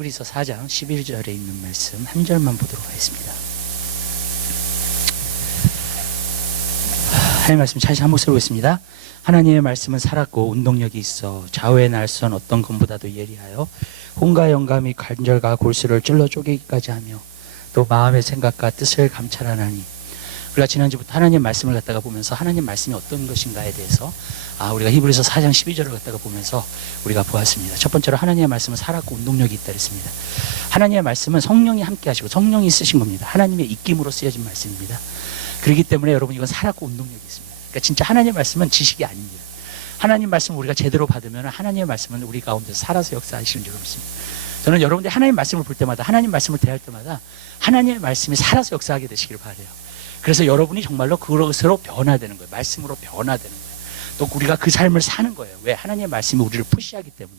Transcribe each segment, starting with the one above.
히브리서 4장 11절에 있는 말씀 한 절만 보도록 하겠습니다. 하나님의 말씀 다시 한 목소리로 보겠습니다. 하나님의 말씀은 살았고 운동력이 있어 좌우의 날선 어떤 검보다도 예리하여 혼과 영감이 관절과 골수를 찔러 쪼개기까지 하며 또 마음의 생각과 뜻을 감찰하나니. 우리가 지난주부터 하나님의 말씀을 갖다가 보면서 하나님 말씀이 어떤 것인가에 대해서 우리가 히브리서 4장 12절을 갖다가 보면서 우리가 보았습니다. 첫 번째로 하나님의 말씀은 살았고 운동력이 있다 그랬습니다. 하나님의 말씀은 성령이 함께 하시고 성령이 쓰신 겁니다. 하나님의 입김으로 쓰여진 말씀입니다. 그렇기 때문에 여러분 이건 살았고 운동력이 있습니다. 그러니까 진짜 하나님의 말씀은 지식이 아닙니다. 하나님 말씀을 우리가 제대로 받으면 하나님의 말씀은 우리 가운데 살아서 역사하시는 줄 믿습니다. 저는 여러분들이 하나님 말씀을 볼 때마다 하나님 말씀을 대할 때마다 하나님의 말씀이 살아서 역사하게 되시길 바라요. 그래서 여러분이 정말로 그것으로 변화되는 거예요. 말씀으로 변화되는 거예요. 또 우리가 그 삶을 사는 거예요. 왜? 하나님의 말씀이 우리를 푸시하기 때문에.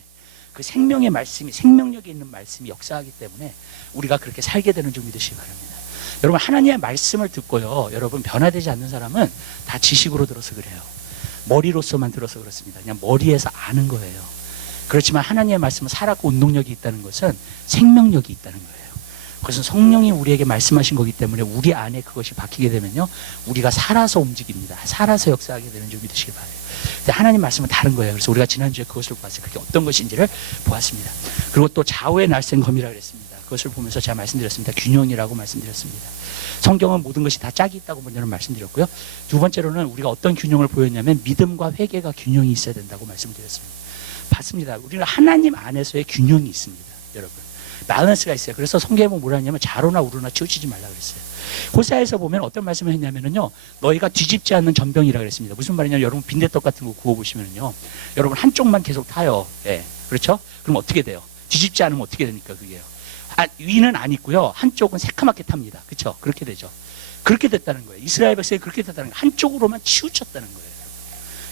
그 생명의 말씀이, 생명력이 있는 말씀이 역사하기 때문에 우리가 그렇게 살게 되는 줄 믿으시기 바랍니다. 여러분 하나님의 말씀을 듣고요, 여러분 변화되지 않는 사람은 다 지식으로 들어서 그래요. 머리로서만 들어서 그렇습니다. 그냥 머리에서 아는 거예요. 그렇지만 하나님의 말씀은 살았고 운동력이 있다는 것은 생명력이 있다는 거예요. 그것은 성령이 우리에게 말씀하신 거기 때문에 우리 안에 그것이 박히게 되면요, 우리가 살아서 움직입니다. 살아서 역사하게 되는 줄 믿으시길 바라요. 근데 하나님 말씀은 다른 거예요. 그래서 우리가 지난주에 그것을 보았어요. 그게 어떤 것인지를 보았습니다. 그리고 또 좌우의 날쌘 검이라고 그랬습니다. 그것을 보면서 제가 말씀드렸습니다. 균형이라고 말씀드렸습니다. 성경은 모든 것이 다 짝이 있다고 먼저는 말씀드렸고요. 두 번째로는 우리가 어떤 균형을 보였냐면 믿음과 회개가 균형이 있어야 된다고 말씀드렸습니다. 봤습니다. 우리는 하나님 안에서의 균형이 있습니다. 여러분 밸런스가 있어요. 그래서 성경에 보면 뭐라 하냐면 좌로나 우로나 치우치지 말라 그랬어요. 호세아에서 보면 어떤 말씀을 했냐면요, 너희가 뒤집지 않는 전병이라 그랬습니다. 무슨 말이냐면 여러분 빈대떡 같은 거 구워 보시면요, 여러분 한쪽만 계속 타요. 예, 그렇죠? 그럼 어떻게 돼요? 뒤집지 않으면 어떻게 되니까 그게요? 위는 안 있고요, 한쪽은 새카맣게 탑니다. 그렇죠? 그렇게 되죠. 그렇게 됐다는 거예요. 이스라엘 백성이 그렇게 됐다는 거예요. 한쪽으로만 치우쳤다는 거예요.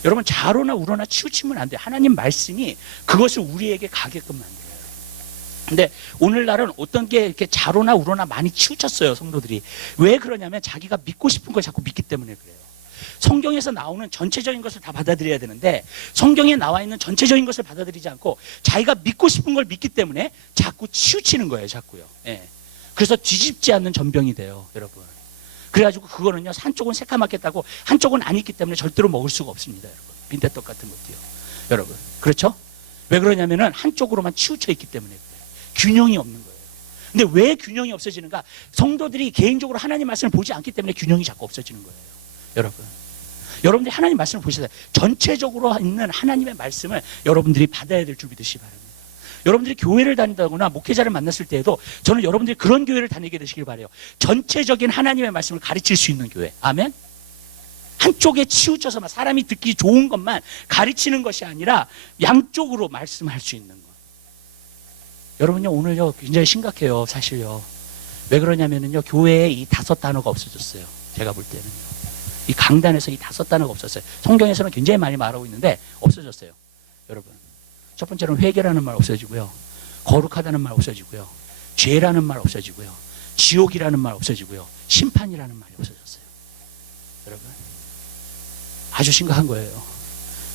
여러분 좌로나 우로나 치우치면 안 돼요. 하나님 말씀이 그것을 우리에게 가게끔 만들어요. 근데 오늘날은 어떤 게 이렇게 좌로나 우로나 많이 치우쳤어요, 성도들이. 왜 그러냐면 자기가 믿고 싶은 걸 자꾸 믿기 때문에 그래요. 성경에서 나오는 전체적인 것을 다 받아들여야 되는데 성경에 나와 있는 전체적인 것을 받아들이지 않고 자기가 믿고 싶은 걸 믿기 때문에 자꾸 치우치는 거예요, 자꾸요. 예. 그래서 뒤집지 않는 전병이 돼요, 여러분. 그래가지고 그거는요, 한쪽은 새카맣게 따고 한쪽은 안 있기 때문에 절대로 먹을 수가 없습니다, 여러분. 빈대떡 같은 것도요, 여러분. 그렇죠? 왜 그러냐면은 한쪽으로만 치우쳐 있기 때문에 그래요. 균형이 없는 거예요. 근데 왜 균형이 없어지는가? 성도들이 개인적으로 하나님 말씀을 보지 않기 때문에 균형이 자꾸 없어지는 거예요, 여러분. 여러분들이 하나님 말씀을 보셔야 돼요. 전체적으로 있는 하나님의 말씀을 여러분들이 받아야 될 줄 믿으시기 바랍니다. 여러분들이 교회를 다닌다거나 목회자를 만났을 때에도 저는 여러분들이 그런 교회를 다니게 되시길 바라요. 전체적인 하나님의 말씀을 가르칠 수 있는 교회. 아멘? 한쪽에 치우쳐서만 사람이 듣기 좋은 것만 가르치는 것이 아니라 양쪽으로 말씀할 수 있는 것. 여러분요, 오늘요 굉장히 심각해요, 사실요. 왜 그러냐면요, 교회에 이 5단어가 없어졌어요. 제가 볼 때는요, 이 강단에서 이 5단어가 없었어요. 성경에서는 굉장히 많이 말하고 있는데 없어졌어요, 여러분. 첫 번째로는 회개라는 말 없어지고요, 거룩하다는 말 없어지고요, 죄라는 말 없어지고요, 지옥이라는 말 없어지고요, 심판이라는 말이 없어졌어요, 여러분. 아주 심각한 거예요.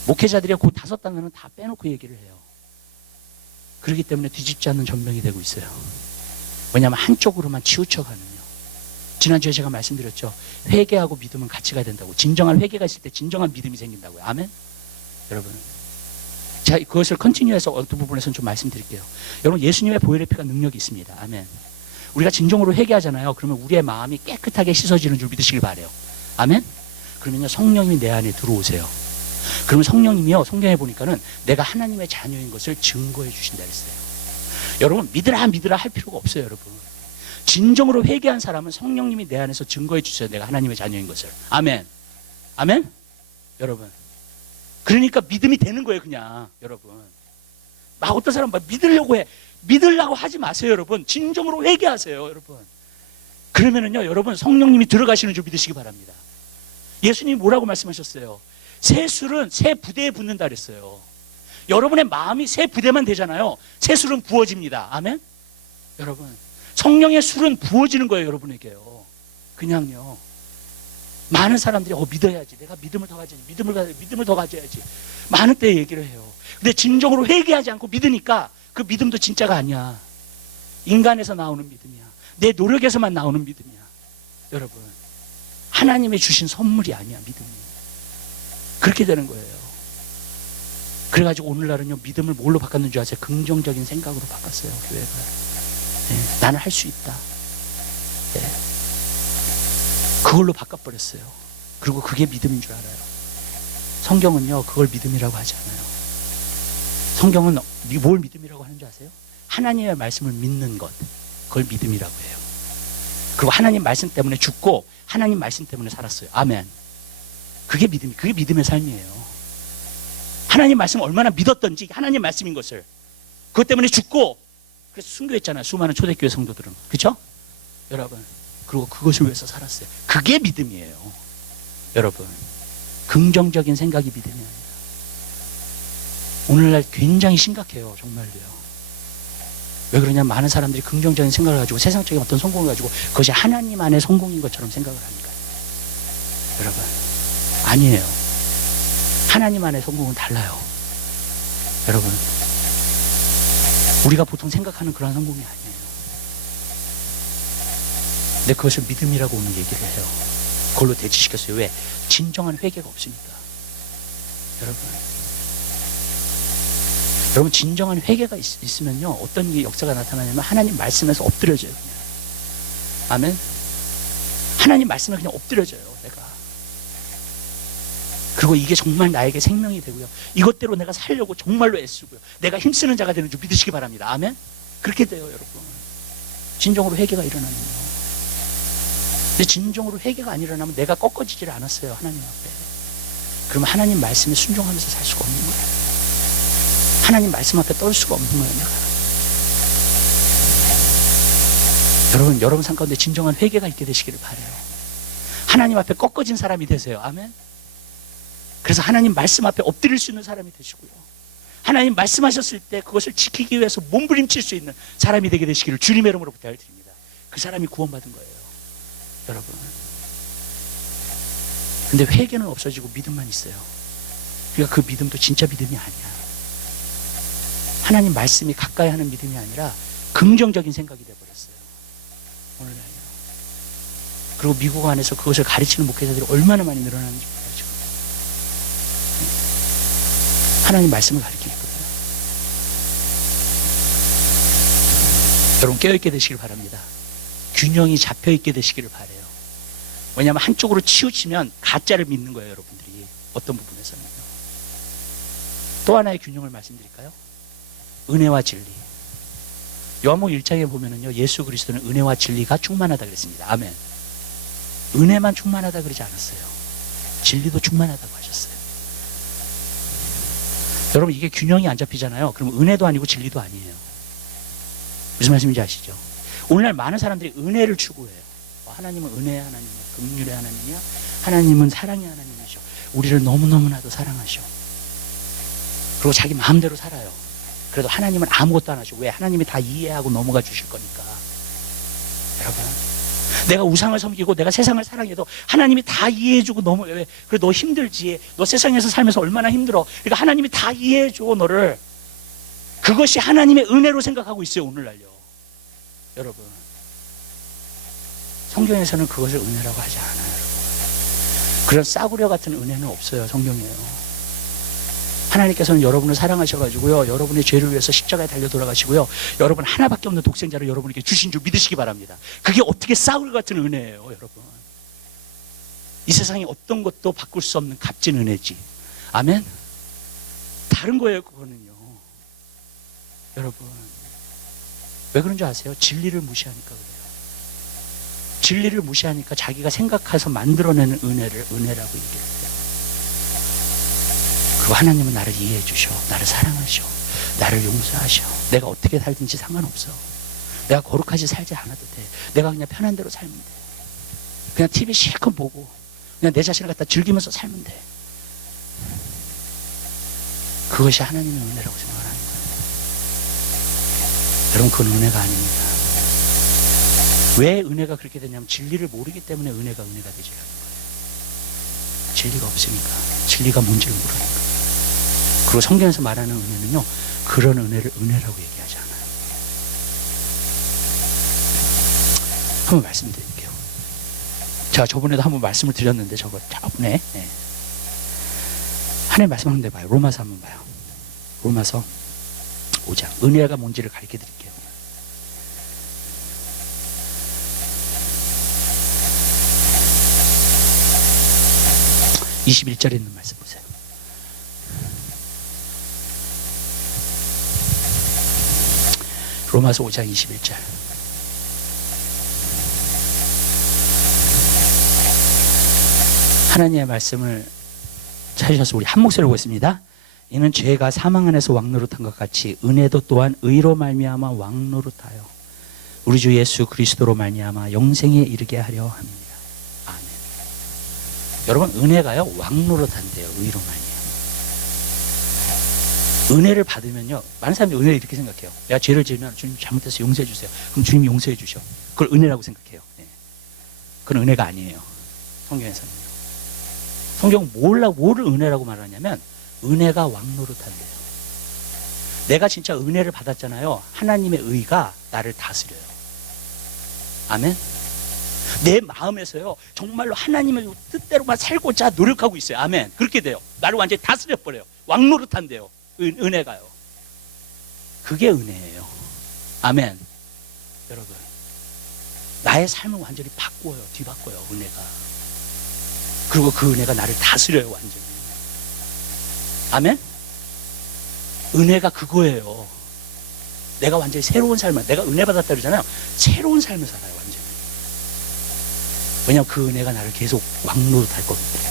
목회자들이 그 5단어는 다 빼놓고 얘기를 해요. 그렇기 때문에 뒤집지 않는 전병이 되고 있어요. 왜냐하면 한쪽으로만 치우쳐가는요. 지난주에 제가 말씀드렸죠. 회개하고 믿음은 같이 가야 된다고. 진정한 회개가 있을 때 진정한 믿음이 생긴다고요. 아멘? 여러분, 자, 그것을 컨티뉴해서 어떤 부분에서는 좀 말씀드릴게요. 여러분, 예수님의 보혈의 피가 능력이 있습니다. 아멘. 우리가 진정으로 회개하잖아요. 그러면 우리의 마음이 깨끗하게 씻어지는 줄 믿으시길 바라요. 아멘? 그러면요, 성령님이 내 안에 들어오세요. 그러면 성령님이요, 성경에 보니까는 내가 하나님의 자녀인 것을 증거해 주신다 그랬어요. 여러분, 믿으라 할 필요가 없어요, 여러분. 진정으로 회개한 사람은 성령님이 내 안에서 증거해 주세요. 내가 하나님의 자녀인 것을. 아멘. 아멘? 여러분. 그러니까 믿음이 되는 거예요, 그냥. 여러분. 막 어떤 사람 막 믿으려고 해. 믿으려고 하지 마세요, 여러분. 진정으로 회개하세요, 여러분. 그러면은요, 여러분, 성령님이 들어가시는 줄 믿으시기 바랍니다. 예수님이 뭐라고 말씀하셨어요? 새 술은 새 부대에 붓는다 그랬어요. 여러분의 마음이 새 부대만 되잖아요. 새 술은 부어집니다. 아멘? 여러분, 성령의 술은 부어지는 거예요, 여러분에게요. 그냥요. 많은 사람들이 믿어야지, 내가 믿음을 더 가져야지, 믿음을 더 가져야지, 많은 때 얘기를 해요. 근데 진정으로 회개하지 않고 믿으니까 그 믿음도 진짜가 아니야. 인간에서 나오는 믿음이야. 내 노력에서만 나오는 믿음이야. 여러분, 하나님이 주신 선물이 아니야, 믿음이. 그렇게 되는 거예요. 그래가지고 오늘날은요, 믿음을 뭘로 바꿨는 줄 아세요? 긍정적인 생각으로 바꿨어요, 교회가. 네, 나는 할 수 있다. 네. 그걸로 바꿔버렸어요. 그리고 그게 믿음인 줄 알아요. 성경은요, 그걸 믿음이라고 하지 않아요. 성경은 뭘 믿음이라고 하는 줄 아세요? 하나님의 말씀을 믿는 것, 그걸 믿음이라고 해요. 그리고 하나님 말씀 때문에 죽고 하나님 말씀 때문에 살았어요. 아멘. 그게 믿음의 삶이에요. 하나님 말씀을 얼마나 믿었던지, 하나님 말씀인 것을, 그것 때문에 죽고, 그래서 순교했잖아요, 수많은 초대교회 성도들은. 그렇죠? 여러분, 그리고 그것을 위해서 살았어요. 그게 믿음이에요. 여러분, 긍정적인 생각이 믿음이 아니라. 오늘날 굉장히 심각해요, 정말로요. 왜 그러냐면 많은 사람들이 긍정적인 생각을 가지고 세상적인 어떤 성공을 가지고 그것이 하나님 안의 성공인 것처럼 생각을 하니까요. 여러분, 아니에요. 하나님 안의 성공은 달라요. 여러분, 우리가 보통 생각하는 그런 성공이 아니에요. 근데 그것을 믿음이라고 오늘 얘기를 해요. 그걸로 대치시켰어요. 왜? 진정한 회개가 없으니까. 여러분, 진정한 회개가 있으면요, 어떤 역사가 나타나냐면 하나님 말씀에서 엎드려져요, 그냥. 아멘. 하나님 말씀에 그냥 엎드려져요, 내가. 그리고 이게 정말 나에게 생명이 되고요, 이것대로 내가 살려고 정말로 애쓰고요, 내가 힘쓰는 자가 되는 줄 믿으시기 바랍니다. 아멘. 그렇게 돼요, 여러분. 진정으로 회개가 일어나면요. 근데 진정으로 회개가 안 일어나면 내가 꺾어지질 않았어요, 하나님 앞에. 그러면 하나님 말씀에 순종하면서 살 수가 없는 거예요. 하나님 말씀 앞에 떨 수가 없는 거예요, 내가. 여러분 삶 가운데 진정한 회개가 있게 되시기를 바라요. 하나님 앞에 꺾어진 사람이 되세요. 아멘. 그래서 하나님 말씀 앞에 엎드릴 수 있는 사람이 되시고요, 하나님 말씀하셨을 때 그것을 지키기 위해서 몸부림칠 수 있는 사람이 되게 되시기를 주님의 이름으로 부탁드립니다. 그 사람이 구원받은 거예요, 여러분. 근데 회개는 없어지고 믿음만 있어요. 그러니까 그 믿음도 진짜 믿음이 아니야. 하나님 말씀이 가까이 하는 믿음이 아니라 긍정적인 생각이 되어버렸어요, 오늘날요. 그리고 미국 안에서 그것을 가르치는 목회자들이 얼마나 많이 늘어나는지 몰라요, 지금. 하나님 말씀을 가르치거든요. 여러분, 깨어있게 되시길 바랍니다. 균형이 잡혀있게 되시기를 바라요. 왜냐하면 한쪽으로 치우치면 가짜를 믿는 거예요, 여러분들이. 어떤 부분에서는요. 또 하나의 균형을 말씀드릴까요? 은혜와 진리. 요한복음 1장에 보면은요, 예수 그리스도는 은혜와 진리가 충만하다 그랬습니다. 아멘. 은혜만 충만하다 그러지 않았어요. 진리도 충만하다고 하셨어요. 여러분, 이게 균형이 안 잡히잖아요. 그럼 은혜도 아니고 진리도 아니에요. 무슨 말씀인지 아시죠? 오늘날 많은 사람들이 은혜를 추구해요. 하나님은 은혜의 하나님이야, 긍휼의 하나님이야, 하나님은 사랑의 하나님이셔, 우리를 너무너무나도 사랑하셔. 그리고 자기 마음대로 살아요. 그래도 하나님은 아무것도 안 하시고. 왜? 하나님이 다 이해하고 넘어가 주실 거니까. 여러분, 내가 우상을 섬기고 내가 세상을 사랑해도 하나님이 다 이해해주고 왜? 그래, 너 힘들지, 너 세상에서 살면서 얼마나 힘들어, 그러니까 하나님이 다 이해해줘, 너를. 그것이 하나님의 은혜로 생각하고 있어요, 오늘날요. 여러분, 성경에서는 그것을 은혜라고 하지 않아요, 여러분. 그런 싸구려 같은 은혜는 없어요, 성경에요. 하나님께서는 여러분을 사랑하셔가지고요, 여러분의 죄를 위해서 십자가에 달려 돌아가시고요, 여러분 하나밖에 없는 독생자를 여러분에게 주신 줄 믿으시기 바랍니다. 그게 어떻게 싸구려 같은 은혜예요, 여러분. 이 세상에 어떤 것도 바꿀 수 없는 값진 은혜지. 아멘. 다른 거예요, 그거는요. 여러분, 왜 그런 줄 아세요? 진리를 무시하니까 그래요. 진리를 무시하니까 자기가 생각해서 만들어내는 은혜를 은혜라고 얘기해요. 그리고 하나님은 나를 이해해 주셔, 나를 사랑하셔, 나를 용서하셔. 내가 어떻게 살든지 상관없어. 내가 거룩하지 살지 않아도 돼. 내가 그냥 편한 대로 살면 돼. 그냥 TV 실컷 보고 그냥 내 자신을 갖다 즐기면서 살면 돼. 그것이 하나님의 은혜라고 생각하는 거예요. 여러분, 그건 은혜가 아닙니다. 왜 은혜가 그렇게 되냐면 진리를 모르기 때문에 은혜가 되지 않는 거예요. 진리가 없으니까, 진리가 뭔지를 모르니까. 그리고 성경에서 말하는 은혜는요, 그런 은혜를 은혜라고 얘기하지 않아요. 한번 말씀드릴게요. 제가 저번에도 한번 말씀을 드렸는데 저번에 하나님 말씀하는 데 봐요. 로마서 한번 봐요. 로마서 5장. 은혜가 뭔지를 가르쳐 드릴게요. (21절에) 있는 말씀 보세요. 로마서 5장 21절. 하나님의 말씀을 찾으셔서 우리 한 목소리로 보겠습니다. 이는 죄가 사망 안에서 왕노릇한 것 같이 은혜도 또한 의로 말미암아 왕노릇하여 우리 주 예수 그리스도로 말미암아 영생에 이르게 하려 합니다. 아멘. 여러분, 은혜가요 왕노릇한대요. 의로 말미암아. 은혜를 받으면요, 많은 사람들이 은혜를 이렇게 생각해요. 내가 죄를 지으면 주님 잘못해서 용서해 주세요. 그럼 주님이 용서해 주셔. 그걸 은혜라고 생각해요. 그건 은혜가 아니에요. 성경에서는요. 성경은 뭐를 은혜라고 말하냐면 은혜가 왕노릇한대요. 내가 진짜 은혜를 받았잖아요. 하나님의 의가 나를 다스려요. 아멘. 내 마음에서요 정말로 하나님의 뜻대로만 살고자 노력하고 있어요. 아멘. 그렇게 돼요. 나를 완전히 다스려버려요. 왕노릇한대요. 은혜가요. 그게 은혜예요. 아멘. 여러분, 나의 삶을 완전히 바꿔요. 뒤바꿔요. 은혜가. 그리고 그 은혜가 나를 다스려요. 완전히. 아멘. 은혜가 그거예요. 내가 완전히 새로운 삶을, 내가 은혜 받았다 그러잖아요. 새로운 삶을 살아요. 완전히. 왜냐하면 그 은혜가 나를 계속 왕노릇할 거거든요.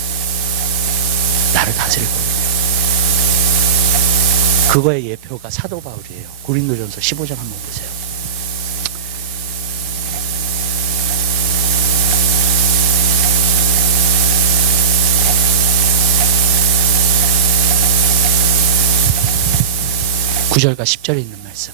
나를 다스릴 거거든요. 그거의 예표가 사도 바울이에요. 고린도전서 15장 한번 보세요. (9절과 10절에) 있는 말씀.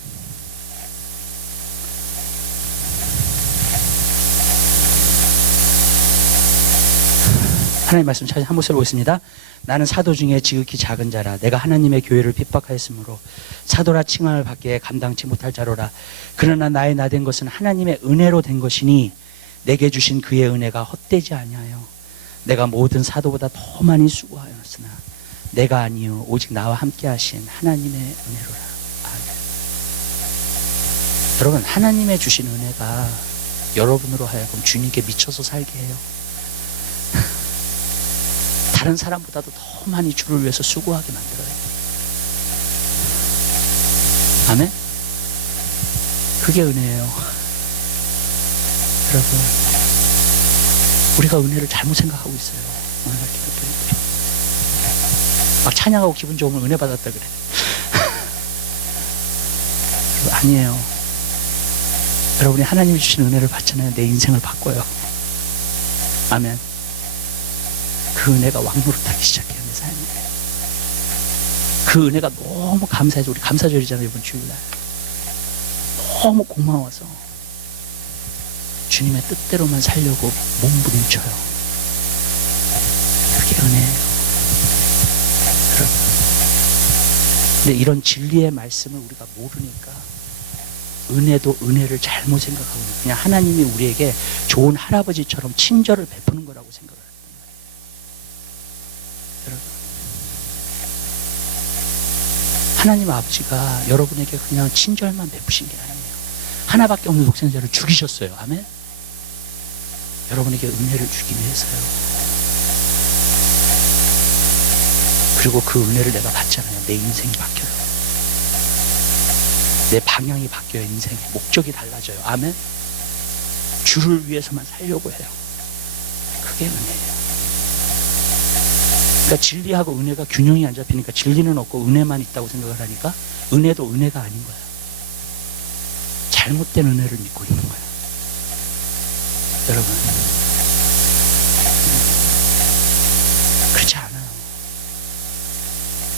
하나님 말씀 찾아 한 목소리 보겠습니다. 나는 사도 중에 지극히 작은 자라. 내가 하나님의 교회를 핍박하였으므로 사도라 칭함을 받기에 감당치 못할 자로라. 그러나 나의 나된 것은 하나님의 은혜로 된 것이니 내게 주신 그의 은혜가 헛되지 아니하여 내가 모든 사도보다 더 많이 수고하였으나 내가 아니요 오직 나와 함께 하신 하나님의 은혜로라. 아멘. 여러분, 하나님의 주신 은혜가 여러분으로 하여금 주님께 미쳐서 살게 해요. 다른 사람보다도 더 많이 주를 위해서 수고하게 만들어요. 아멘? 그게 은혜예요. 여러분, 우리가 은혜를 잘못 생각하고 있어요. 오늘 기독교인들. 막 찬양하고 기분 좋으면 은혜 받았다 그래. 아니에요. 여러분이 하나님이 주신 은혜를 받잖아요. 내 인생을 바꿔요. 아멘. 그 은혜가 왕노릇하기 시작해요. 내 삶에. 그 은혜가 너무 감사해서, 우리 감사절이잖아요. 이번 주일날. 너무 고마워서 주님의 뜻대로만 살려고 몸부림쳐요. 그게 은혜예요. 여러분, 근데 이런 진리의 말씀을 우리가 모르니까 은혜도 은혜를 잘못 생각하고 그냥 하나님이 우리에게 좋은 할아버지처럼 친절을 베푸는 거라고 생각을 합니다. 여러분, 하나님 아버지가 여러분에게 그냥 친절만 베푸신 게 아니에요. 하나밖에 없는 독생자를 죽이셨어요. 아멘. 여러분에게 은혜를 주기 위해서요. 그리고 그 은혜를 내가 받잖아요. 내 인생이 바뀌어요. 내 방향이 바뀌어요. 인생의 목적이 달라져요. 아멘. 주를 위해서만 살려고 해요. 그게 은혜예요. 그러니까 진리하고 은혜가 균형이 안 잡히니까 진리는 없고 은혜만 있다고 생각을 하니까 은혜도 은혜가 아닌 거야. 잘못된 은혜를 믿고 있는 거야. 여러분, 그렇지 않아요.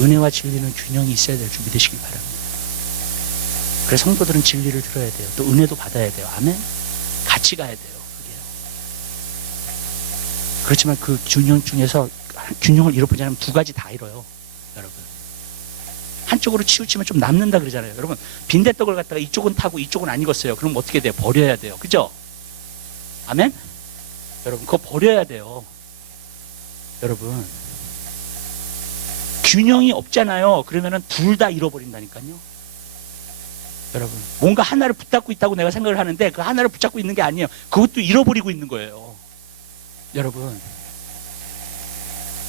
은혜와 진리는 균형이 있어야 될 줄 믿으시기 바랍니다. 그래서 성도들은 진리를 들어야 돼요. 또 은혜도 받아야 돼요. 아멘. 같이 가야 돼요. 그게요. 그렇지만 그 균형 중에서 균형을 잃어버리자면 두 가지 다 잃어요. 여러분, 한쪽으로 치우치면 좀 남는다 그러잖아요. 여러분, 빈대떡을 갖다가 이쪽은 타고 이쪽은 안 익었어요. 그럼 어떻게 돼요? 버려야 돼요. 그죠? 아멘? 여러분, 그거 버려야 돼요. 여러분, 균형이 없잖아요. 그러면은 둘 다 잃어버린다니까요. 여러분, 뭔가 하나를 붙잡고 있다고 내가 생각을 하는데 그 하나를 붙잡고 있는 게 아니에요. 그것도 잃어버리고 있는 거예요. 여러분,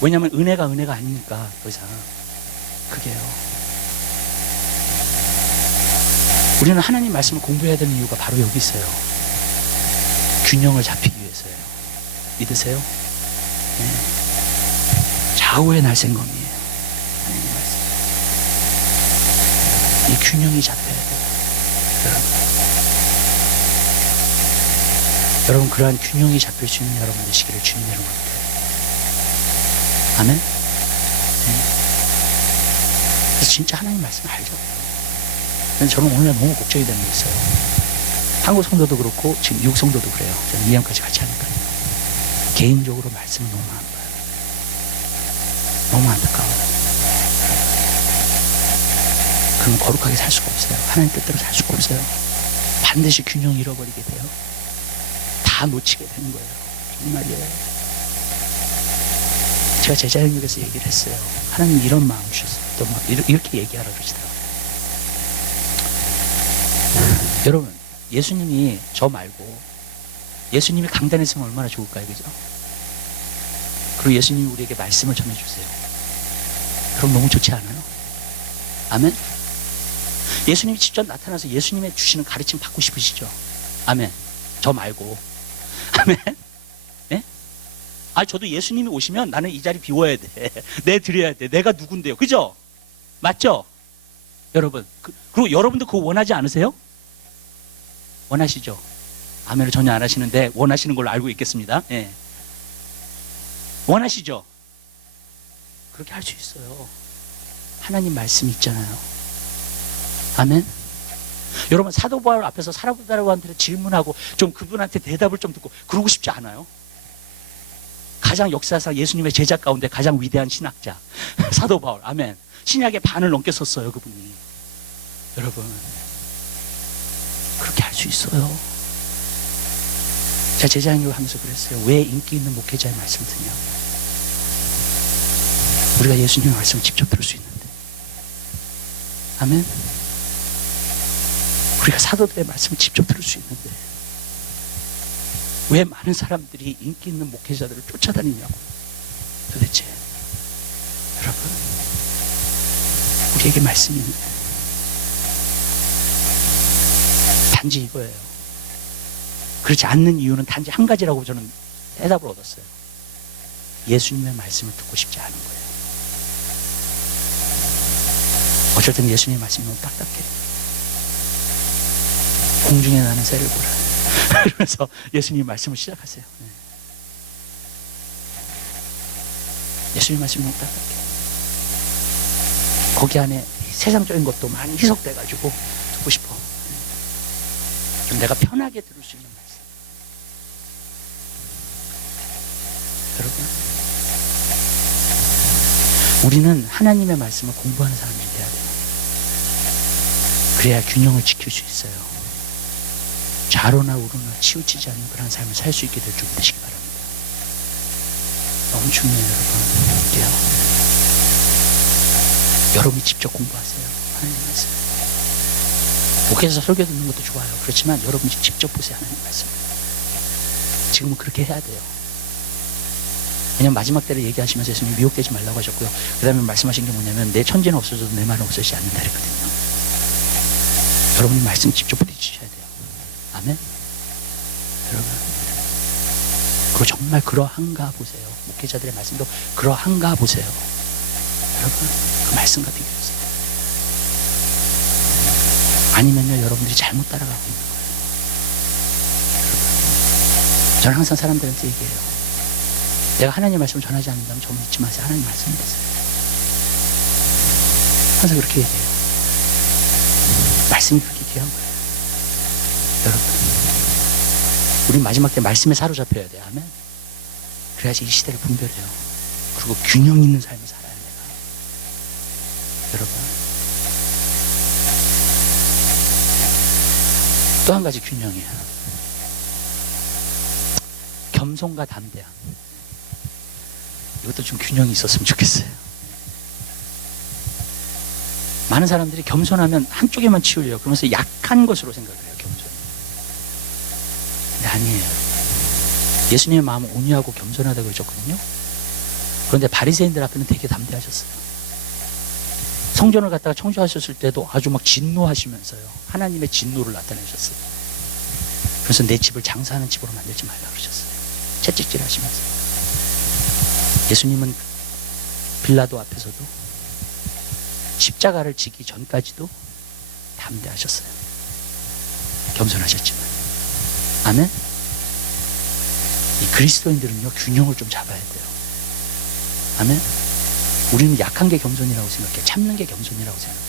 왜냐하면 은혜가 아니니까 더 이상. 그게요. 우리는 하나님 말씀을 공부해야 되는 이유가 바로 여기 있어요. 균형을 잡히기 위해서예요. 믿으세요? 네. 좌우의 날쌘검이에요. 하나님 말씀. 이 균형이 잡혀야 돼요. 여러분, 그러한 균형이 잡힐 수 있는 여러분 되시기를 주님 이름으로 기도해요. 아멘? 네. 그래서 진짜 하나님 말씀 알죠? 저는 오늘 너무 걱정이 되는 게 있어요. 한국 성도도 그렇고 지금 미국 성도도 그래요. 저는 2년까지 같이 하니까요. 개인적으로 말씀을 너무 안 봐요. 너무 안타까워요. 그럼 거룩하게 살 수가 없어요. 하나님 뜻대로 살 수가 없어요. 반드시 균형 잃어버리게 돼요. 다 놓치게 되는 거예요. 정말이에요. 제가 제자형육에서 얘기를 했어요. 하나님 이런 마음 주셨어요. 또 막 이렇게 얘기하라 그러시더라고요. 여러분, 예수님이 저 말고 예수님이 강단에 있으면 얼마나 좋을까요? 그죠? 그리고 예수님이 우리에게 말씀을 전해주세요. 그럼 너무 좋지 않아요? 아멘? 예수님이 직접 나타나서 예수님의 주시는 가르침 받고 싶으시죠? 아멘. 저 말고. 아멘. 예? 아, 저도 예수님이 오시면 나는 이 자리 비워야 돼. 내 드려야 돼. 내가 누군데요? 그죠? 맞죠? 여러분. 그리고 여러분도 그거 원하지 않으세요? 원하시죠? 아멘을 전혀 안 하시는데 원하시는 걸로 알고 있겠습니다. 예. 원하시죠? 그렇게 할 수 있어요. 하나님 말씀이 있잖아요. 아멘? 여러분, 사도 바울 앞에서 사도 바울한테 질문하고 좀 그분한테 대답을 좀 듣고 그러고 싶지 않아요? 가장 역사상 예수님의 제자 가운데 가장 위대한 신학자 사도 바울. 아멘. 신약의 반을 넘게 썼어요, 그분이. 여러분, 그렇게 할 수 있어요. 제가 제자형육을 하면서 그랬어요. 왜 인기 있는 목회자의 말씀을 듣냐? 우리가 예수님의 말씀을 직접 들을 수 있는데. 아멘. 우리가 사도들의 말씀을 직접 들을 수 있는데 왜 많은 사람들이 인기 있는 목회자들을 쫓아다니냐고. 도대체 여러분, 우리에게 말씀이 있는데 단지 이거예요. 그렇지 않는 이유는 단지 한 가지라고 저는 대답을 얻었어요. 예수님의 말씀을 듣고 싶지 않은 거예요. 어쩔 때는 예수님의 말씀이 너무 딱딱해. 공중에 나는 새를 보라. 이러면서 예수님 말씀을 시작하세요. 네. 예수님 말씀이 너무 딱딱해. 거기 안에 세상적인 것도 많이 희석돼가지고 듣고 싶어. 좀 내가 편하게 들을 수 있는 말씀. 여러분, 우리는 하나님의 말씀을 공부하는 사람들이 돼야 돼요. 그래야 균형을 지킬 수 있어요. 좌로나 우로나 치우치지 않는 그런 삶을 살 수 있게 될 준비 되시기 바랍니다. 너무 중요해요, 여러분. 그래요. 여러분이 직접 공부하세요. 하나님 말씀. 목회에서 설교 듣는 것도 좋아요. 그렇지만 여러분이 직접 보세요. 하나님 말씀. 지금은 그렇게 해야 돼요. 왜냐면 마지막 때를 얘기하시면서 예수님이 미혹되지 말라고 하셨고요. 그 다음에 말씀하신 게 뭐냐면 내 천지는 없어져도 내 말은 없어지지 않는다 그랬거든요. 여러분이 말씀 직접 부딪히셔야 돼요. 아멘? 여러분, 그거 정말 그러한가 보세요. 목회자들의 말씀도 그러한가 보세요. 여러분, 그 말씀과 비교해서. 아니면요, 여러분들이 잘못 따라가고 있는 거예요. 여러분, 저는 항상 사람들한테 얘기해요. 내가 하나님의 말씀을 전하지 않는다면 저는 잊지 마세요. 하나님 말씀을 믿으세요. 항상 그렇게 얘기해요. 말씀이 그렇게 귀한 거예요. 여러분, 우리 마지막 때 말씀에 사로잡혀야 돼요. 아멘. 그래야지 이 시대를 분별해요. 그리고 균형 있는 삶을 살아야 돼요. 여러분, 또 한 가지 균형이에요. 겸손과 담대함. 이것도 좀 균형이 있었으면 좋겠어요. 많은 사람들이 겸손하면 한쪽에만 치우려고 그러면서 약한 것으로 생각을 해요. 겸손. 근데 아니에요. 예수님의 마음은 온유하고 겸손하다고 그러셨거든요. 그런데 바리새인들 앞에는 되게 담대하셨어요. 성전을 갖다가 청소하셨을 때도 아주 막 진노하시면서요. 하나님의 진노를 나타내셨어요. 그래서 내 집을 장사하는 집으로 만들지 말라 그러셨어요. 채찍질 하시면서. 예수님은 빌라도 앞에서도 십자가를 지기 전까지도 담대하셨어요. 겸손하셨지만. 아멘? 이 그리스도인들은요, 균형을 좀 잡아야 돼요. 아멘? 우리는 약한 게 겸손이라고 생각해. 참는 게 겸손이라고 생각해.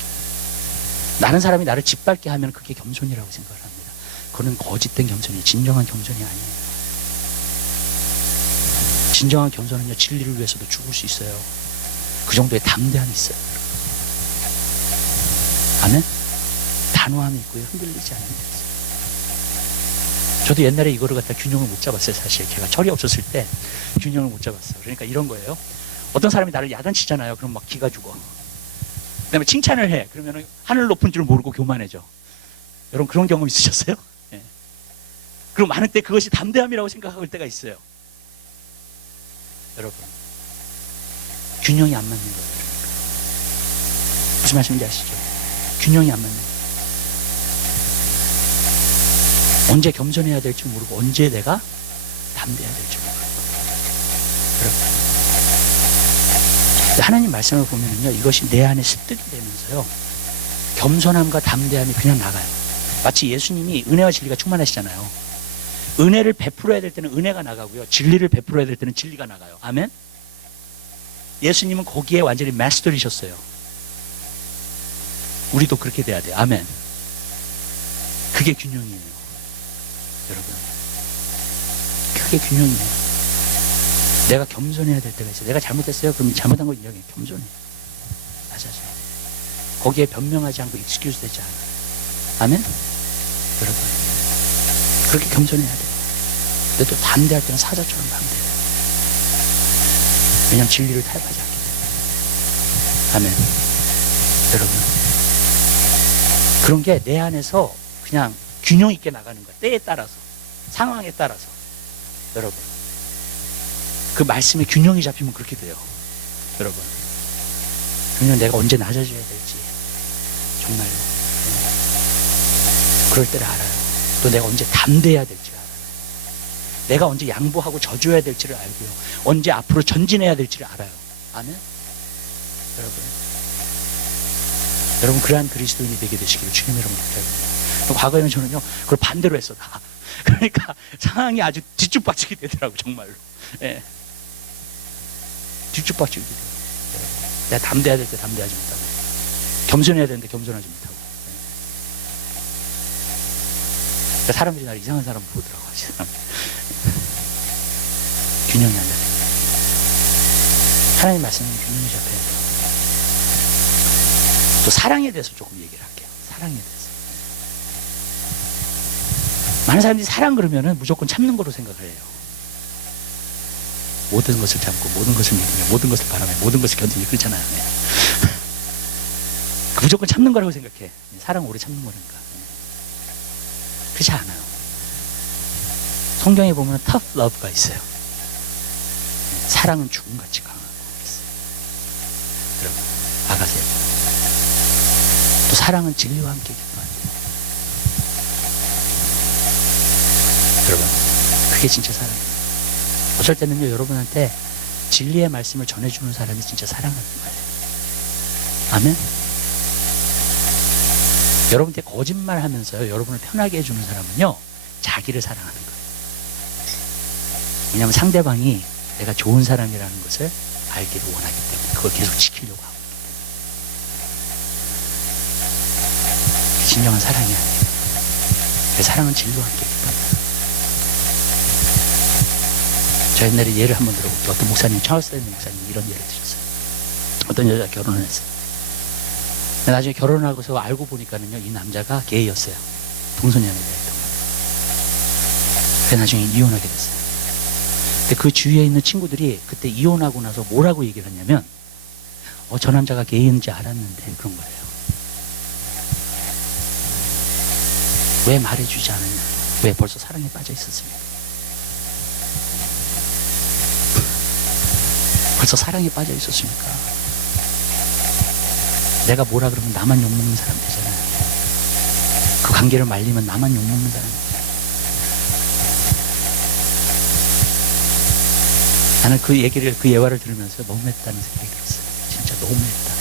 다른 사람이 나를 짓밟게 하면 그게 겸손이라고 생각을 합니다. 그건 거짓된 겸손이에요. 진정한 겸손이 아니에요. 진정한 겸손은요, 진리를 위해서도 죽을 수 있어요. 그 정도의 담대함이 있어요. 아멘? 단호함이 있고요, 흔들리지 않는 게 있어요. 저도 옛날에 이거를 갖다 균형을 못 잡았어요. 사실 제가 철이 없었을 때 균형을 못 잡았어요. 그러니까 이런 거예요. 어떤 사람이 나를 야단치잖아요. 그럼 막 기가 죽어. 그 다음에 칭찬을 해. 그러면 하늘 높은 줄 모르고 교만해져. 여러분 그런 경험 있으셨어요? 예. 그리고 많은 때 그것이 담대함이라고 생각할 때가 있어요. 여러분 균형이 안 맞는 거예요. 그러니까. 무슨 말씀인지 아시죠? 균형이 안 맞는 거예요. 언제 겸손해야 될지 모르고 언제 내가 담대해야 될지 모르고. 여러분 하나님 말씀을 보면요, 이것이 내 안에 습득이 되면서요, 겸손함과 담대함이 그냥 나가요. 마치 예수님이 은혜와 진리가 충만하시잖아요. 은혜를 베풀어야 될 때는 은혜가 나가고요, 진리를 베풀어야 될 때는 진리가 나가요. 아멘? 예수님은 거기에 완전히 마스터리셨어요. 우리도 그렇게 돼야 돼요. 아멘. 그게 균형이에요. 여러분 그게 균형이에요. 내가 겸손해야 될 때가 있어요. 내가 잘못했어요. 그럼 잘못한 거 인정해. 겸손해. 맞아요. 거기에 변명하지 않고 익스큐즈 되지 않아요. 아멘? 여러분 그렇게 겸손해야 돼요. 근데 또 담대할 때는 사자처럼 담대해요. 왜냐하면 진리를 타협하지 않기 때문에. 아멘. 여러분 그런 게 내 안에서 그냥 균형 있게 나가는 거야. 때에 따라서, 상황에 따라서. 여러분 그 말씀에 균형이 잡히면 그렇게 돼요. 여러분 그러면 내가 언제 낮아져야 될지 정말로 그럴 때를 알아요. 또 내가 언제 담대해야 될지 알아요. 내가 언제 양보하고 져줘야 될지를 알고요, 언제 앞으로 전진해야 될지를 알아요. 아멘? 여러분 그러한 그리스도인이 되게 되시기를 주님 이름으로 기도합니다. 과거에는 저는요 그걸 반대로 했어 다. 그러니까 상황이 아주 뒤죽박죽이 되더라고 정말로. 예. 뒤죽박죽이 되더라고. 내가 담대해야 될 때 담대하지 못하고, 겸손해야 되는데 겸손하지 못하고. 예. 그러니까 사람들이 나를 이상한 사람 보더라고. 균형이 안 잡힙니다. 하나님 말씀은 균형이 잡혀야 돼요. 또 사랑에 대해서 조금 얘기를 할게요. 사랑에 대해서. 많은 사람들이 사랑 그러면은 무조건 참는 거로 생각을 해요. 모든 것을 참고, 모든 것을 믿으며, 모든 것을 바라며, 모든 것을 견디며, 그렇잖아요. 네. 무조건 참는 거라고 생각해. 사랑 오래 참는 거니까. 그렇지 않아요. 성경에 보면 tough love가 있어요. 사랑은 죽음같이 강하고 있어요. 여러분, 아가세요. 또 사랑은 진리와 함께 기도한대요. 여러분, 그게 진짜 사랑이에요. 어쩔 때는요, 여러분한테 진리의 말씀을 전해주는 사람이 진짜 사랑하는 거예요. 아멘? 여러분한테 거짓말 하면서요, 여러분을 편하게 해주는 사람은요, 자기를 사랑하는 거예요. 왜냐하면 상대방이 내가 좋은 사람이라는 것을 알기를 원하기 때문에 그걸 계속 지키려고 하고 있기 때문에. 그게 진정한 사랑이 아니에요. 그 사랑은 진리와 함께 기뻐한다. 저 옛날에 예를 한번 들어볼게요. 어떤 목사님, 찰스 앤 목사님 이런 예를 드셨어요. 어떤 여자가 결혼을 했어요. 나중에 결혼하고서 알고 보니까는요, 이 남자가 게이였어요. 동성연애자였던 거예요. 그래서 나중에 이혼하게 됐어요. 근데 그 주위에 있는 친구들이 그때 이혼하고 나서 뭐라고 얘기를 했냐면 저 남자가 게이인지 알았는데 그런 거예요. 왜 말해주지 않았냐? 왜? 벌써 사랑에 빠져 있었습니다. 벌써 사랑에 빠져 있었으니까 내가 뭐라 그러면 나만 욕먹는 사람 되잖아요. 그 관계를 말리면 나만 욕먹는 사람 되잖아요. 나는 그 얘기를, 그 예화를 들으면서 너무했다는 생각이 들었어요. 진짜 너무했다.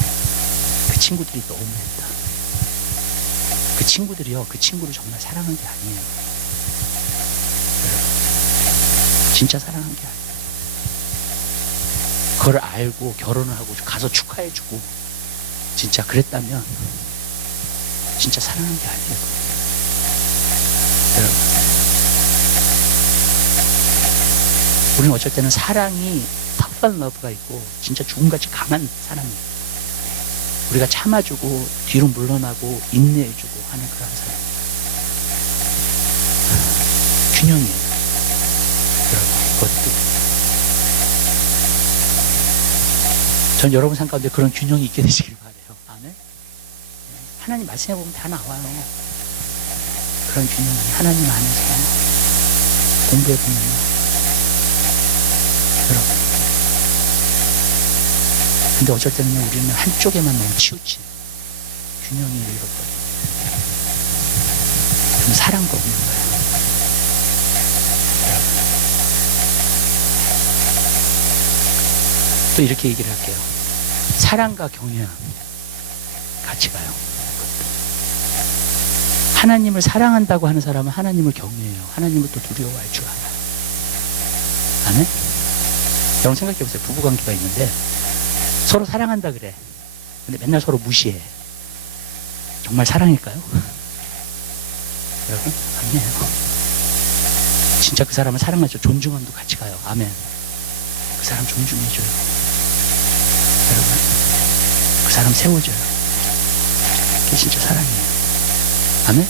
그 친구들이 너무했다. 그 친구들이요, 그 친구를 정말 사랑한 게 아니에요. 진짜 사랑한 게 아니에요. 그걸 알고 결혼을 하고 가서 축하해주고 진짜 그랬다면 진짜 사랑한 게 아니에요. 여러분, 우리는 어쩔 때는 사랑이 터프한 러브가 있고 진짜 죽음같이 강한 사랑이에요. 우리가 참아주고 뒤로 물러나고 인내해주고 하는 그런 사랑. 균형이에요. 여러분, 그것도. 전 여러분 삶 가운데 그런 균형이 있게 되시길 바라요. 아멘. 하나님 말씀해 보면 다 나와요. 그런 균형이 하나님 안에서 공부해 보면요. 여러분. 근데 어쩔 때는 우리는 한쪽에만 너무 치우친 균형이 잃어버려요. 그럼 사랑도 없는 거예요. 여러분. 또 이렇게 얘기를 할게요. 사랑과 경외함 같이 가요. 하나님을 사랑한다고 하는 사람은 하나님을 경외해요. 하나님을 또 두려워할 줄 알아요. 아멘? 여러분 생각해 보세요. 부부관계가 있는데 서로 사랑한다 그래. 근데 맨날 서로 무시해. 정말 사랑일까요? 여러분? 아니에요. 진짜 그 사람을 사랑하죠. 존중함도 같이 가요. 아멘. 그 사람 존중해줘요. 여러분, 그 사람 세워줘요. 그게 진짜 사랑이에요. 아멘?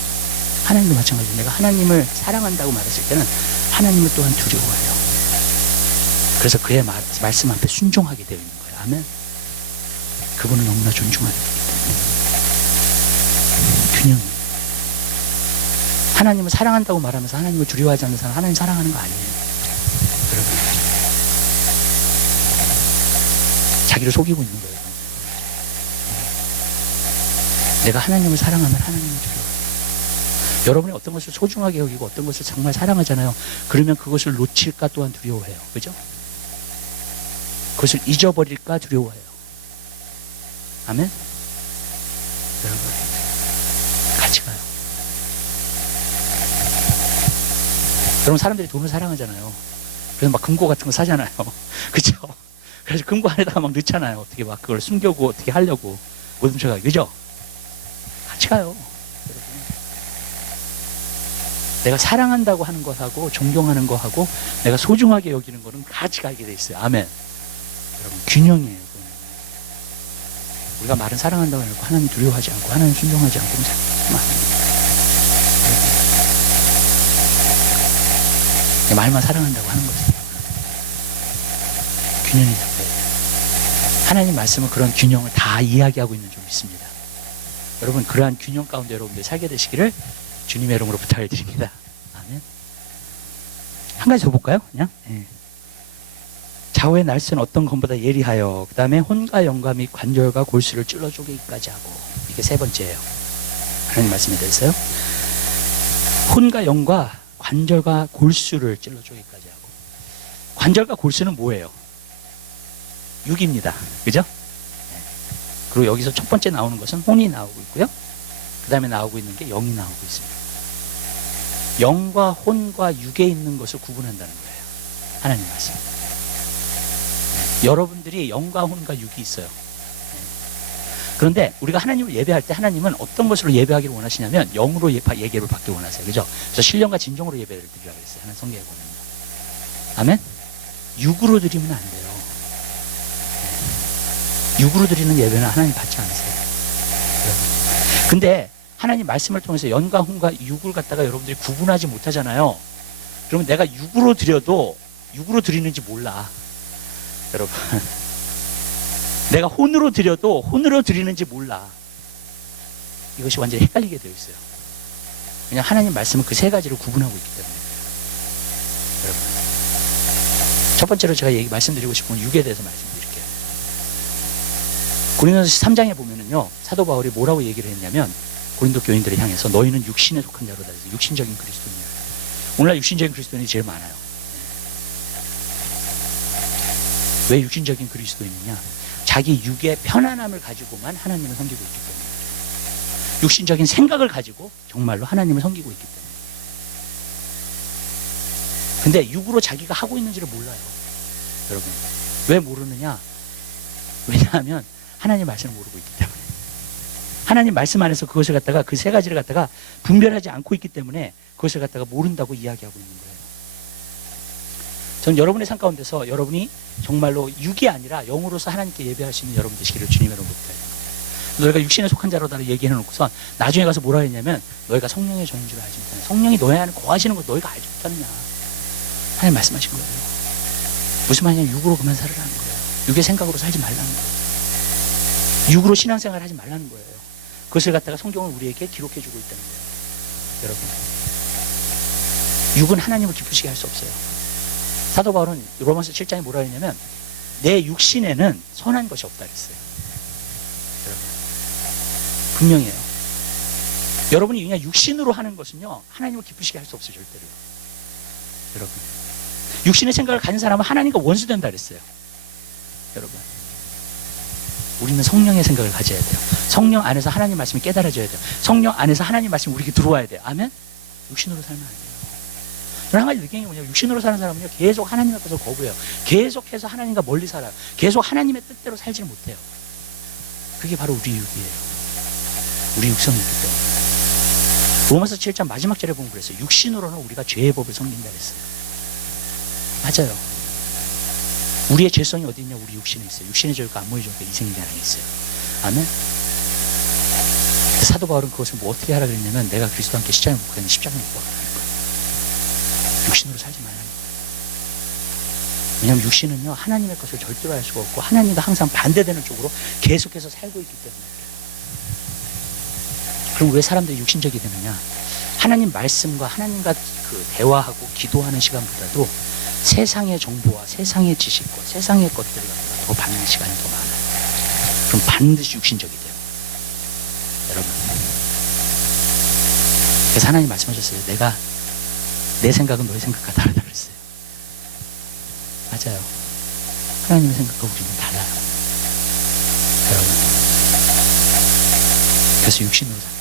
하나님도 마찬가지예요. 내가 하나님을 사랑한다고 말했을 때는 하나님을 또한 두려워해요. 그래서 그의 말씀 앞에 순종하게 되어 있는 거예요. 아멘? 그분은 너무나 존중하기 때문에. 균형이. 하나님을 사랑한다고 말하면서 하나님을 두려워하지 않는 사람 하나님 사랑하는 거 아니에요. 여러분. 자기를 속이고 있는 거예요. 내가 하나님을 사랑하면 하나님을 두려워해요. 여러분이 어떤 것을 소중하게 여기고 어떤 것을 정말 사랑하잖아요. 그러면 그것을 놓칠까 또한 두려워해요. 그죠? 그것을 잊어버릴까 두려워해요. 아멘? 여러분, 같이 가요. 여러분, 사람들이 돈을 사랑하잖아요. 그래서 막 금고 같은 거 사잖아요. 그죠? 그래서 금고 안에다가 막 넣잖아요. 어떻게 막 그걸 숨겨고 어떻게 하려고. 못 훔쳐가요. 그죠? 같이 가요. 여러분. 내가 사랑한다고 하는 것하고 존경하는 것하고 내가 소중하게 여기는 거는 같이 가게 돼 있어요. 아멘. 여러분, 균형이에요. 우리가 말은 사랑한다고 해놓고 하나님 두려워하지 않고 하나님 순종하지 않고 말만 사랑한다고 하는 거죠. 균형이 잡혀야 돼요. 하나님 말씀은 그런 균형을 다 이야기하고 있는 줄 믿습니다. 여러분, 그러한 균형 가운데 여러분들 살게 되시기를 주님의 이름으로 부탁을 드립니다. 아멘. 한 가지 더 볼까요? 그냥. 네. 좌우의 날선 어떤 것보다 예리하여, 그 다음에 혼과 영과 및 관절과 골수를 찔러 쪼개기까지 하고, 이게 세 번째예요. 하나님 말씀에 대해서요. 혼과 영과 관절과 골수를 찔러 쪼개기까지 하고. 관절과 골수는 뭐예요? 육입니다. 그죠? 그리고 여기서 첫 번째 나오는 것은 혼이 나오고 있고요. 그 다음에 나오고 있는 게 영이 나오고 있습니다. 영과 혼과 육에 있는 것을 구분한다는 거예요. 하나님 말씀. 여러분들이 영과 혼과 육이 있어요. 그런데 우리가 하나님을 예배할 때 하나님은 어떤 것으로 예배하기를 원하시냐면 영으로 예배를 받기 원하세요. 그죠? 그래서 신령과 진정으로 예배를 드리라고 했어요. 하나님 성경에 보면. 아멘? 육으로 드리면 안 돼요. 육으로 드리는 예배는 하나님 받지 않으세요. 근데 하나님 말씀을 통해서 영과 혼과 육을 갖다가 여러분들이 구분하지 못하잖아요. 그러면 내가 육으로 드려도 육으로 드리는지 몰라. 여러분. 내가 혼으로 드려도 혼으로 드리는지 몰라. 이것이 완전히 헷갈리게 되어 있어요. 왜냐하면 하나님 말씀은 그 세 가지를 구분하고 있기 때문에. 여러분. 첫 번째로 제가 말씀드리고 싶은 건 육에 대해서 말씀드릴게요. 고린도서 3장에 보면은요, 사도 바울이 뭐라고 얘기를 했냐면, 고린도 교인들을 향해서 너희는 육신에 속한 자로다 해서 육신적인 그리스도인이야. 오늘날 육신적인 그리스도인이 제일 많아요. 왜 육신적인 그리스도인이냐? 자기 육의 편안함을 가지고만 하나님을 섬기고 있기 때문에. 육신적인 생각을 가지고 정말로 하나님을 섬기고 있기 때문에. 근데 육으로 자기가 하고 있는지를 몰라요. 여러분. 왜 모르느냐? 왜냐하면 하나님 말씀을 모르고 있기 때문에. 하나님 말씀 안에서 그것을 갖다가 그 세 가지를 갖다가 분별하지 않고 있기 때문에 그것을 갖다가 모른다고 이야기하고 있는 거예요. 저는 여러분의 삶 가운데서 여러분이 정말로 육이 아니라 영으로서 하나님께 예배할 수 있는 여러분 되시기를 주님의 이름으로 부탁드립니다. 너희가 육신에 속한 자로다를 얘기해 놓고선 나중에 가서 뭐라 했냐면 너희가 성령의 전인 줄 알지 못하냐. 성령이 너희 안에 거하시는 거 너희가 알지 못하느냐. 하나님 말씀하신 거예요. 무슨 말이냐면 육으로 그만 살으라는 거예요. 육의 생각으로 살지 말라는 거예요. 육으로 신앙생활 하지 말라는 거예요. 그것을 갖다가 성경은 우리에게 기록해 주고 있다는 거예요. 여러분. 육은 하나님을 기쁘시게 할 수 없어요. 사도 바울은 로마서 7장에 뭐라 했냐면 내 육신에는 선한 것이 없다 그랬어요. 여러분. 분명해요. 여러분이 그냥 육신으로 하는 것은요, 하나님을 기쁘시게 할 수 없어요, 절대로. 여러분. 육신의 생각을 가진 사람은 하나님과 원수된다 그랬어요. 여러분. 우리는 성령의 생각을 가져야 돼요. 성령 안에서 하나님 말씀이 깨달아져야 돼요. 성령 안에서 하나님 말씀이 우리에게 들어와야 돼요. 아멘? 육신으로 살면 안 돼요. 한 가지 느낀 게 뭐냐면 육신으로 사는 사람은요, 계속 하나님 앞에서 거부해요. 계속해서 하나님과 멀리 살아요. 계속 하나님의 뜻대로 살지를 못해요. 그게 바로 우리 육이에요. 우리 육성이기 때문에. 로마서 7장 마지막 절에 보면 그랬어요. 육신으로는 우리가 죄의 법을 섬긴다 그랬어요. 맞아요. 우리의 죄성이 어디 있냐? 우리 육신에 있어요. 육신의 죄가 안모의 죄가 이생이 자랑에 있어요. 아멘? 사도 바울은 그것을 뭐 어떻게 하라 그랬냐면 내가 그리스도와 함께 십자가에 못 박혔는데 십자가에 못 박혔다는 거예요. 육신으로 살지 말라는 거예요. 왜냐하면 육신은요, 하나님의 것을 절대로 할 수가 없고 하나님과 항상 반대되는 쪽으로 계속해서 살고 있기 때문에. 그럼 왜 사람들이 육신적이 되느냐? 하나님 말씀과 하나님과 그 대화하고 기도하는 시간보다도 세상의 정보와 세상의 지식과 세상의 것들을 갖다가 더 받는 시간이 더 많아요. 그럼 반드시 육신적이 돼요. 여러분. 그래서 하나님 말씀하셨어요. 내 생각은 너의 생각과 다르다 그랬어요. 맞아요. 하나님의 생각과 우리는 달라요. 여러분. 그래서 육신으로 살아요.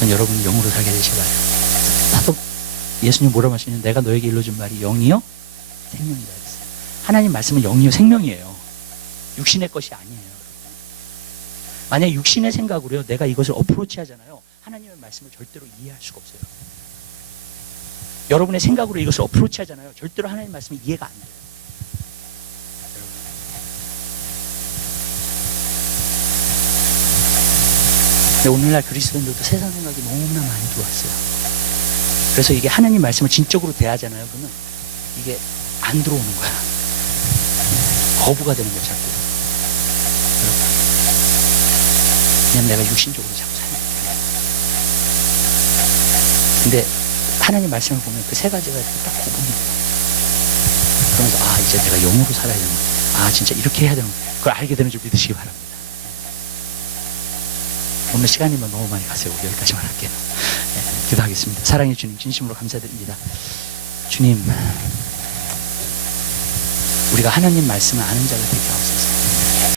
전 여러분이 영으로 살게 되시기 바라요. 나도 예수님 뭐라고 하시냐면 내가 너에게 일러준 말이 영이요 생명이다 그랬어요. 하나님 말씀은 영이요 생명이에요. 육신의 것이 아니에요. 만약 육신의 생각으로요 내가 이것을 어프로치 하잖아요. 하나님의 말씀을 절대로 이해할 수가 없어요. 여러분의 생각으로 이것을 어프로치 하잖아요. 절대로 하나님 말씀이 이해가 안 돼요. 여러분. 근데 오늘날 그리스도인들도 세상 생각이 너무나 많이 들어왔어요. 그래서 이게 하나님 말씀을 진적으로 대하잖아요. 그러면 이게 안 들어오는 거야. 거부가 되는 거야, 자꾸. 여러분. 왜냐면 내가 육신적으로 자꾸 살니까. 근데 하나님 말씀을 보면 그 세 가지가 딱 구분이 돼요. 그러면서 이제 내가 영으로 살아야 되는 진짜 이렇게 해야 되는 그걸 알게 되는 줄 믿으시기 바랍니다. 오늘 시간이면 너무 많이 가세요. 우리 여기까지만 할게요. 네, 기도하겠습니다. 사랑해 주님 진심으로 감사드립니다. 주님, 우리가 하나님 말씀을 아는 자가 되게 하옵소서.